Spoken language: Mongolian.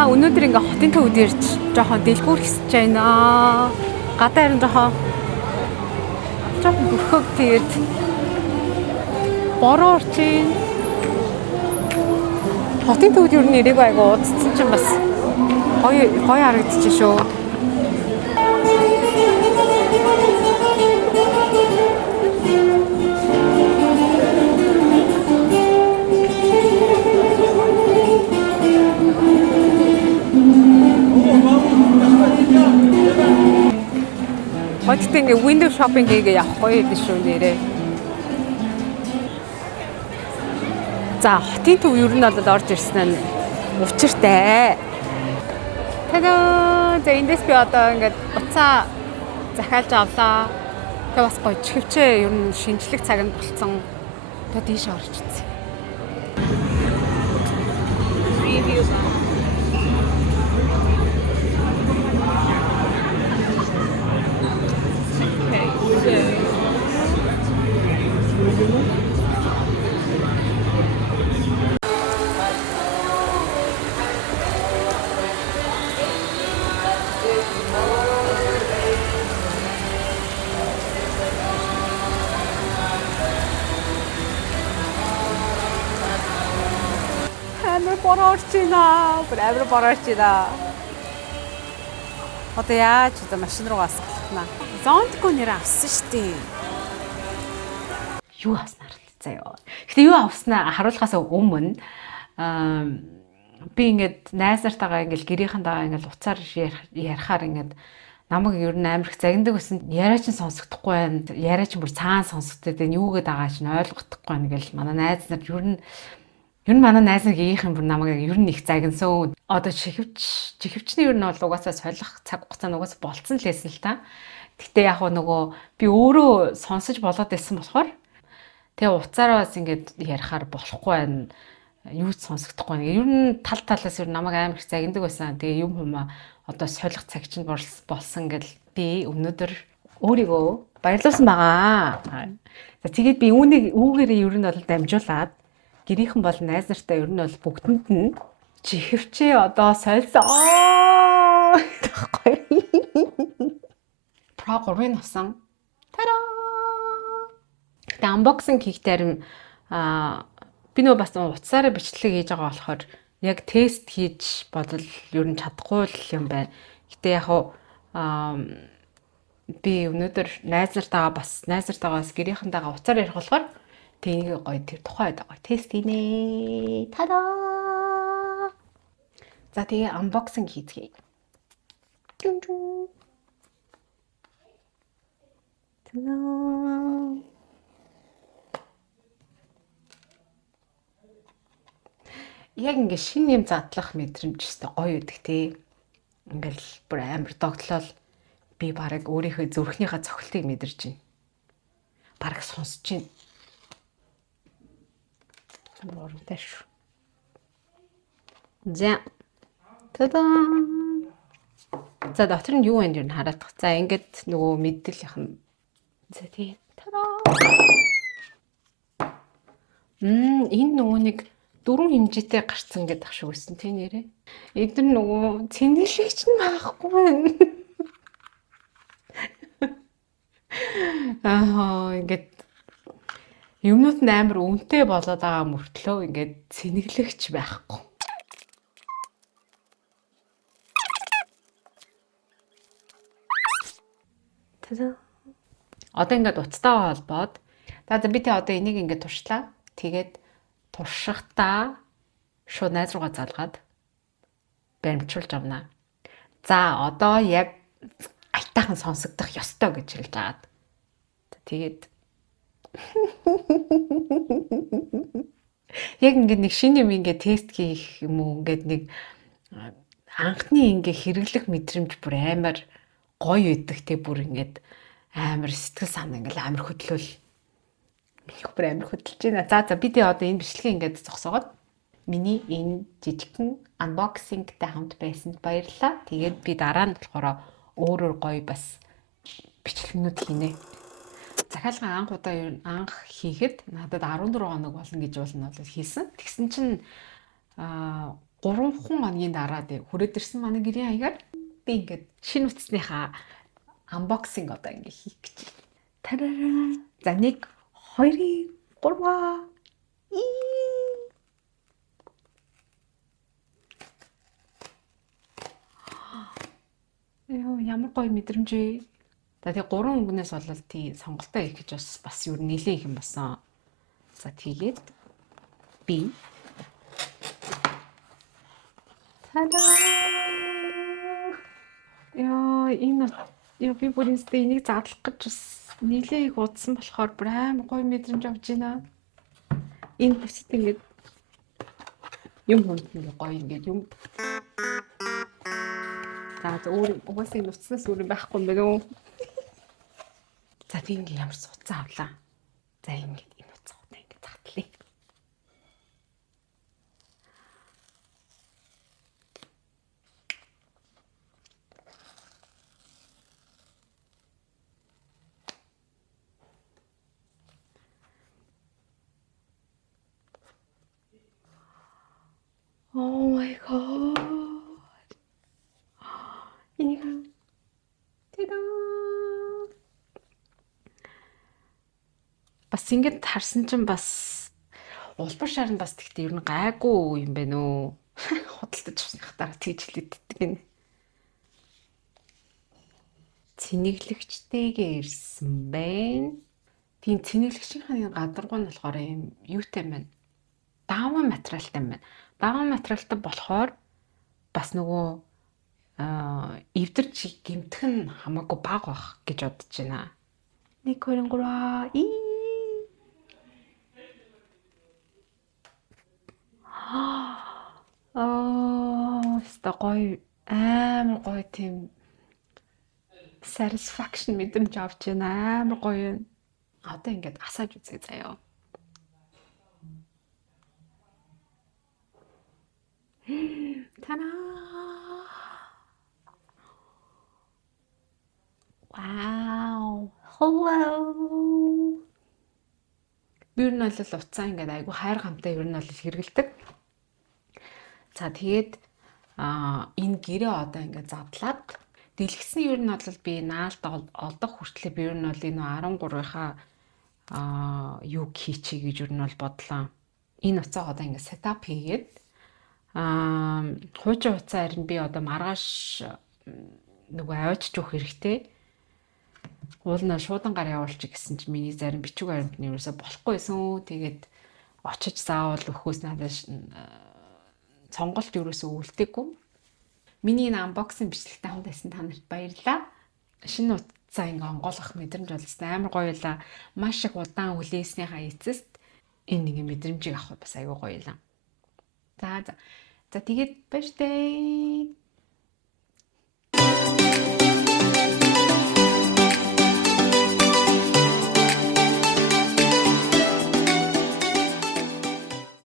За өнөөдөр ингээ хотын төвд ирж жоохон дэлгүүр хэсэж байна. Гадаа ирэн жоохон бүрхөг тэгээд бороо орчин. Хотын төвд юу нэрийг айгу удцсан чинь бас гоё харагдчих шүү. Хотод ингээ window shopping хийгээ явах гоё юм шүү нэрээ. За хотын төв ер нь бол орж ирсэн нь учиртай. Тага за эндээс би одоо ингээд буцаа захиалж авлаа. Тэгээ бас гоё чихвчээ ер нь шинжлэх цаг нь болцсон. Одоо тийш орж ирсэн. Review ба. Амар борорчина. Одоо яаж одоо машин руу асуулна. Зонтко нэр авсан штий. Юу авснаар л заяа. Гэтэ юу авснаа харуулахаас өмнө би ингээд найзартайгаа ингээд гэрийнхэнтэйгээ ингээд уцаар ярихаар ингээд намайг ер нь амар их загнадаг гэсэн яриа чинь сонсогдохгүй байна. Яриа чинь бүр цаана сонсогддог. Тэгээ юу гээд байгаа чинь ойлгохдохгүй байна гэл манай найз нар ер нь манай найз нарын юм бүр намайг ер нь их загнасан. Одоо чихвчний ер нь бол угаасаа солих цаг хугацаа угаасаа болцсон л байсан л та. Гэтэ яг нөгөө би өөрөө сонсож болоод байсан болохоор тэгээ уцаараа бас ингээд ярихаар болохгүй байна. Юу ч сонсогдохгүй байна. Ер нь талаас ер нь намайг амар их загнадаг байсан. Тэгээ юм хүмүүс одоо солих цаг чинь болсон гэл би өнөөдөр өөрийгөө баярлуулсан байгаа. За тэгээд би үүгээрээ ер нь бол дамжуулаад гэрийнхэн бол найз нартай ер нь бол бүгдэнд нь чихвчээ одоо сольсон. Тэгэхгүй. Pro 3-ын авсан. Тара! Тэ unboxing хийх тарим би нөгөө бас утсаараа бичлэг хийж байгаа болохоор яг тест хийж бодол ер нь чадахгүй л юм байна. Гэтэ яг би өнөөдөр найз нартаагаас гэрийнхэнтэйгээ уцаар ярих болохоор тэнийг гоё тэр тухайд гоё тест хийнэ. Тада! За тэгээ unboxing хийцгээе. Тада! Яг ингээ шинэ юм задлах мэдрэмж өстой гоё үүдэг те. Ингээл бүр амар догтлол би бараг өөрийнхөө зүрхнийхээ цохилтыг мэдэрч байна. Бараг сонсож байна. Боронтой шүү. За. Тада. За дотор нь юу вэ гэж хараадах. За ингээд нөгөө мэдээлэх юм. За тэгээ. Тада. Энэ нөгөө нэг дөрвөн хэмжээтэй гарцсан гэдэг ах шиг байсан тий нэрээ. Эдгээр нөгөө цэнгэлэгч нь байхгүй байна. Ингээд юмнууд амар үнэтэй болоод байгаа мөртлөө ингээд цэнэглэгч байхгүй. Тэзээ. Одоо ингээд уцтайгаа холбоод за би тэ одоо энийг ингээд туршлаа. Тэгээд туршихтаа шууд найз руугаа залгаад баримтжуулж авнаа. За одоо яг айтайхан сонсогдох ёстой гэж хэлж агаад. Тэгээд яг ингээд нэг шинэ юм ингээд тест хийх юм уу ингээд нэг анхны ингээд хэрэглэх мэдрэмж бүр амар гоё өгдөг те бүр ингээд амар сэтгэл санаа ингээд амар хөдлөл минийх бүр амар хөдөлж байна. За би тэ одоо энэ бичлэгийг ингээд зогсоогоод миний энэ жижигхэн unboxing-тэй хамт байсанд баярлалаа. Тэгээд би дараа нь болохоор өөрөөр гоё бас бичлэгнүүд хийнэ. Захиалгын анх хийхэд надад 14 хоног болно гэж болно бол хийсэн. Тэгсэн чинь 3 хоногийн дараа хүрээд ирсэн манай гэрийн аягаар би ингээд шинэ утасныхаа unboxing одоо ингээд хийх гэж. Тарараа. За 1 2 3 Яа ямар гоё мэдрэмж вэ. За тэгээ 3 өнгөнөөс болол тий сонголтоо хийх гэж бас юу нэлээ их юм болсон. За тэгээд би тадаа. Яа би бүр энийг задлах гэж бас нэлээ их удсан болохоор бүр амар гоё мэдрэмж авч байна. Энэ бүсэд ингээд юм хөндлөн гоё ингээд юм. За угаасаа энэ утаснаас өөр юм байхгүй юм байна уу? За би ингээд ямар ч утас авлаа. За ингээд энэ утасаа ингээд задлаа. Oh my god. Энийг тэдаа. Бас ингэж харсан чинь бас улбар шар нь бас тэгтээ ер нь гайгүй юм байна уу? Худалдаж авсных дараа тэгж хэлээддэг гинэ. Цэнэглэгчтэйгээ ирсэн байна. Тийм цэнэглэгчийн гадаргуу нь болохоор юм юутай байна. Даван материалтай байна. Даван материалтай болохоор бас нөгөө эвдэрч гэмтэх нь хамаагүй бага бах гэж бодож байна. 1 2 3 ста гоё амар гоё тийм satisfaction мэдрэмж авч байна. Амар гоё юм. Одоо ингээд асааж үзье заяа. Та-даа! Wow! Hello! Би ер нь бол утсаа ингээд айгу хайр хамтаа ер нь бол хэрэгэлдэг. За тэгээд энэ гэрээ одоо ингээд задлаад дэлгэсэн ер нь бол би наалт олдох хүртлээр би ер нь бол энэ 13-ийнхаа юу хийчихье гэж ер нь бол бодлоо. Энэ утсаа одоо ингээд сетап хийгээд хуучин утсаа харин би одоо маргааш нөгөө аваачч өгөх хэрэгтэй. Уулнаа шуудан гар явуулчих гэсэн чинь миний зарим бичиг баримт нь ерөөсө болохгүй байсан. Тэгээд очиж заавал өгөхөөс надад цонголт ерөөсө үлдээгүй. Миний энэ unboxing бичлэгтэй хамт байсан та нарт баярлалаа. Шинэ утсаа ингээ онгойлгох мэдрэмж болсон амар гоё байлаа. Маш их удаан хүлээснийхаа эцэст энэ нэг мэдрэмжийг авах бас аюу гоё байлаа. За тэгээд баяртай.